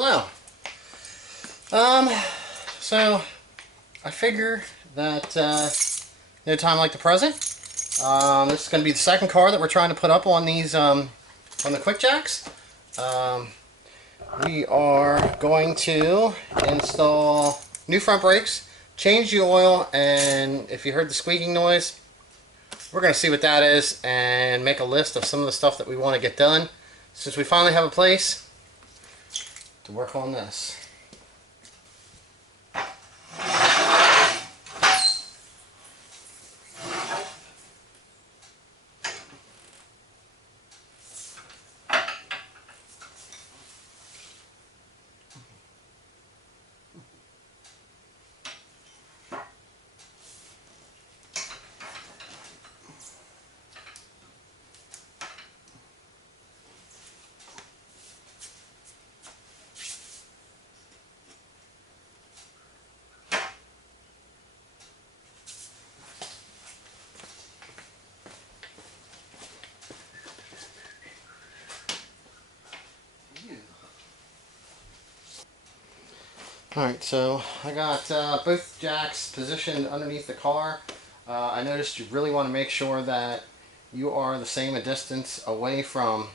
Hello. So I figure that no time like the present. This is going to be the second car that we're trying to put up on these on the quick jacks. We are going to install new front brakes, change the oil, and if you heard the squeaking noise, we're going to see what that is and make a list of some of the stuff that we want to get done since we finally have a place to work on this. Alright, so I got both jacks positioned underneath the car. I noticed you really want to make sure that you are the same a distance away from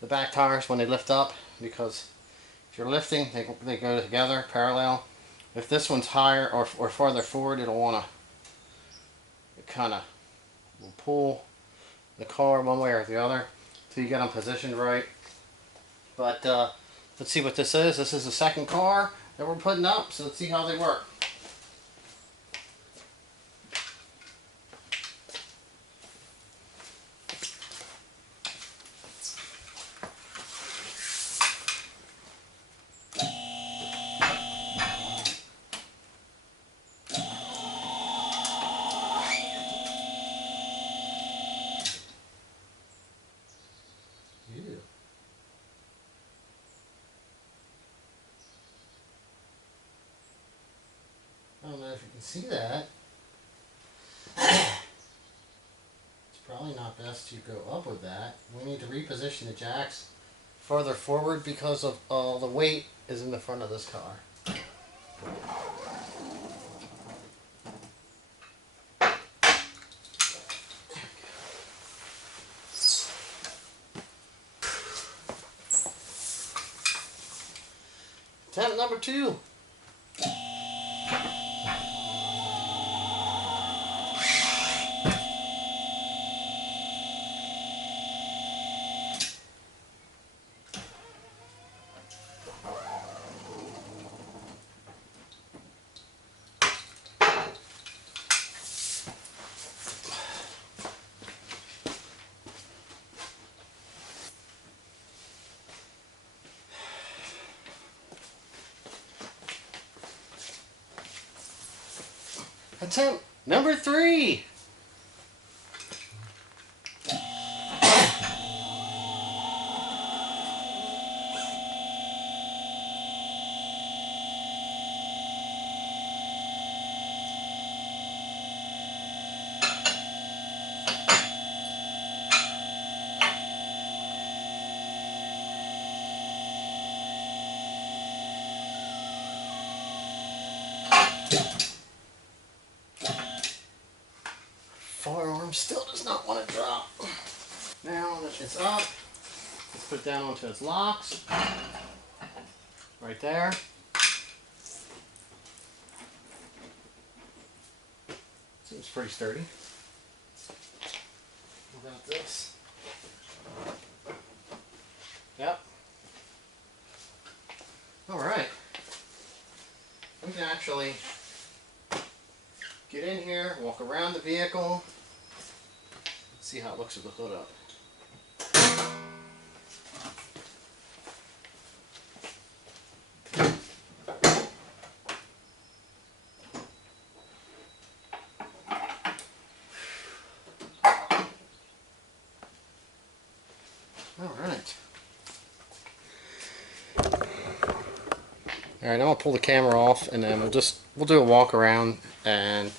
the back tires when they lift up, because if you're lifting, they go together parallel. If this one's higher or farther forward, it'll want to kind of pull the car one way or the other until you get them positioned right. But let's see what this is. This is the second car that we're putting up, so let's see how they work. I don't know if you can see that. It's probably not best to go up with that. We need to reposition the jacks further forward because of all the weight is in the front of this car. Attempt number 2. Attempt number 3. Forearm still does not want to drop. Now that it's up, let's put it down onto its locks. Right there. Seems pretty sturdy. What about this? Yep. Alright. We can actually get in here, walk around the vehicle, see how it looks with the hood up. Alright. Alright, now I'll pull the camera off and then we'll do a walk around and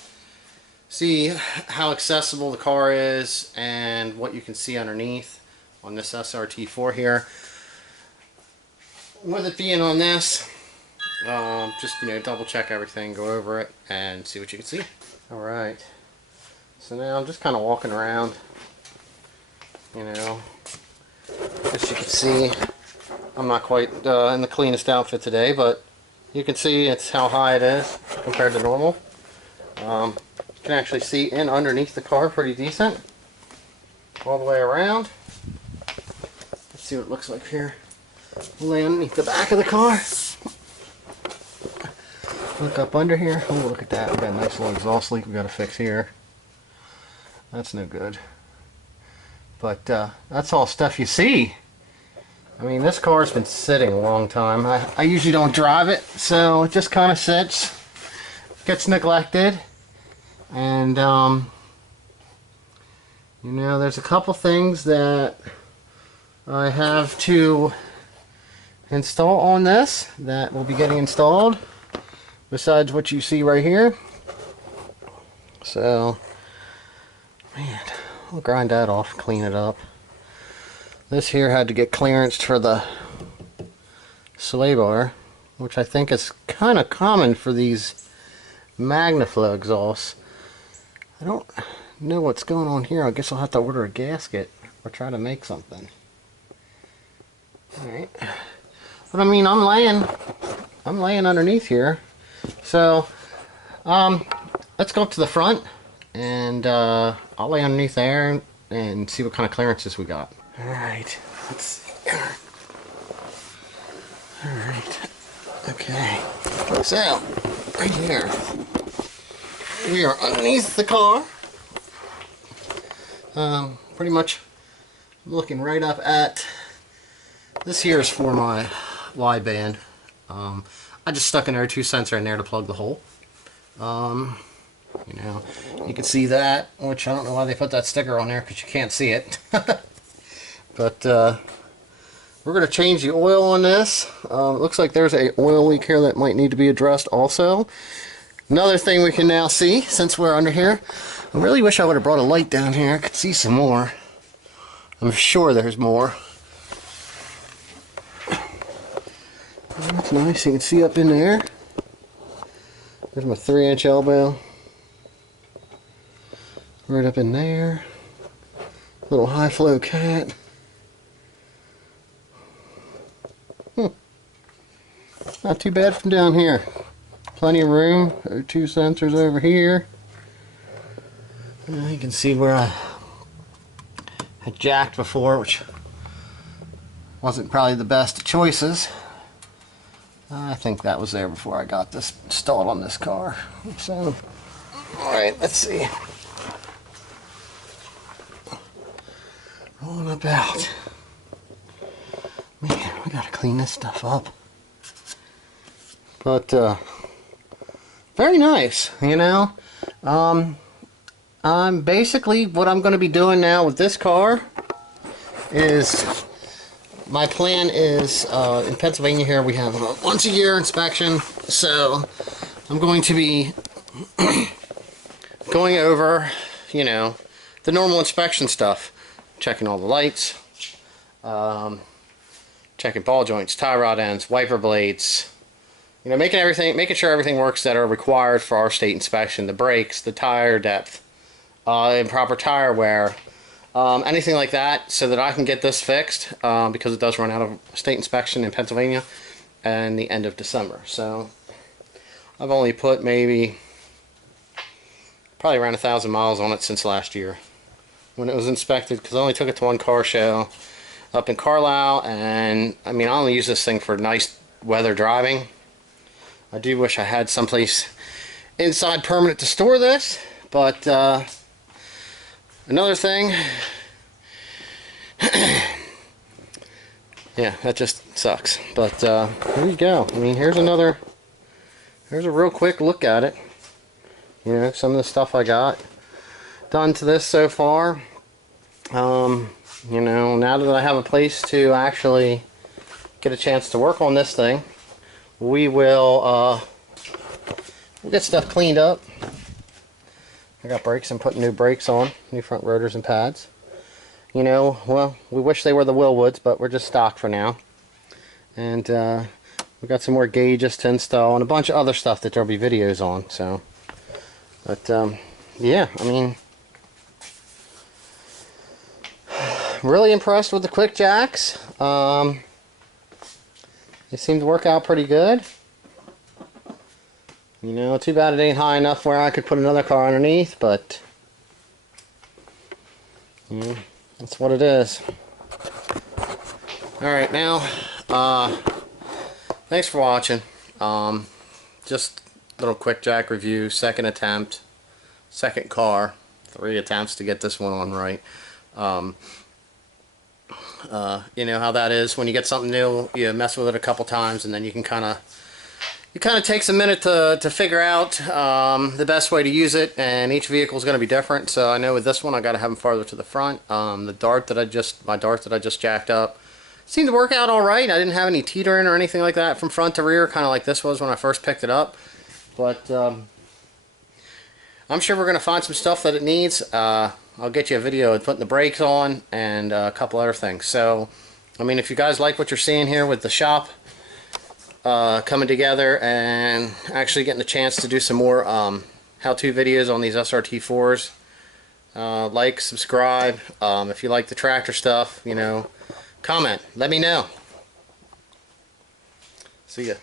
see how accessible the car is and what you can see underneath on this srt4 here. with it being on this, just, you know, double check everything, go over it, and see what you can see. Alright, so now I'm just kind of walking around, you know, as you can see, I'm not quite in the cleanest outfit today, but you can see it's how high it is compared to normal. You can actually see in underneath the car pretty decent, all the way around. Let's see what it looks like here. We'll lay underneath the back of the car. Look up under here. Oh, look at that. We got a nice little exhaust leak we got to fix here. That's no good. But that's all stuff you see. I mean, this car's been sitting a long time. I usually don't drive it, so it just kind of sits, gets neglected. And, you know, there's a couple things that I have to install on this that will be getting installed, besides what you see right here. So, man, I'll grind that off, clean it up. This here had to get clearance for the sway bar, which I think is kind of common for these Magnaflow exhausts. I don't know what's going on here. I guess I'll have to order a gasket or try to make something. Alright. But I mean, I'm laying underneath here. So, let's go up to the front, and I'll lay underneath there and see what kind of clearances we got. Alright, let's see. Alright, okay. So, right here, we are underneath the car. Pretty much looking right up at, this here is for my wideband. I just stuck an R2 sensor in there to plug the hole. You know, you can see that, which I don't know why they put that sticker on there because you can't see it. But we're going to change the oil on this. It looks like there's an oil leak here that might need to be addressed also. Another thing we can now see, since we're under here, I really wish I would have brought a light down here. I could see some more. I'm sure there's more. That's nice. You can see up in there. There's my 3-inch elbow. Right up in there. Little high flow cat. Not too bad from down here. Plenty of room. O2 sensors over here. You can see where I had jacked before, which wasn't probably the best of choices. I think that was there before I got this installed on this car. So, alright, let's see. Rolling about. Man, we gotta clean this stuff up. But, very nice, you know. Basically, what I'm going to be doing now with this car is, my plan is, in Pennsylvania here we have a once a year inspection, so I'm going to be going over, you know, the normal inspection stuff, checking all the lights, checking ball joints, tie rod ends, wiper blades, you know, making sure everything works that are required for our state inspection, the brakes, the tire depth, improper tire wear, anything like that, so that I can get this fixed, because it does run out of state inspection in Pennsylvania and the end of December. So I've only put maybe probably around 1,000 miles on it since last year when it was inspected, because I only took it to one car show up in Carlisle, and I mean, I only use this thing for nice weather driving. I do wish I had someplace inside permanent to store this, but another thing, yeah, that just sucks. But here you go. I mean, here's a real quick look at it. You know, some of the stuff I got done to this so far. You know, now that I have a place to actually get a chance to work on this thing, we'll get stuff cleaned up. I got brakes. I'm putting new brakes on, new front rotors and pads. You know, well, we wish they were the Willwoods, but we're just stock for now. And we got some more gauges to install and a bunch of other stuff that there'll be videos on. So, but yeah, I mean, really impressed with the quick jacks. They seem to work out pretty good. You know, too bad it ain't high enough where I could put another car underneath, but that's what it is. Alright, now, thanks for watching. Just a little quick jack review, second attempt, second car, 3 attempts to get this one on right. You know how that is when you get something new, you mess with it a couple times and then you can kind of takes a minute to figure out the best way to use it, and each vehicle is going to be different. So I know with this one I got to have them farther to the front. My dart that I just jacked up seemed to work out all right. I didn't have any teetering or anything like that from front to rear, kind of like this was when I first picked it up. But I'm sure we're going to find some stuff that it needs. I'll get you a video of putting the brakes on and a couple other things. So, I mean, if you guys like what you're seeing here with the shop coming together and actually getting a chance to do some more how-to videos on these SRT4s, like, subscribe. If you like the tractor stuff, you know, comment. Let me know. See ya.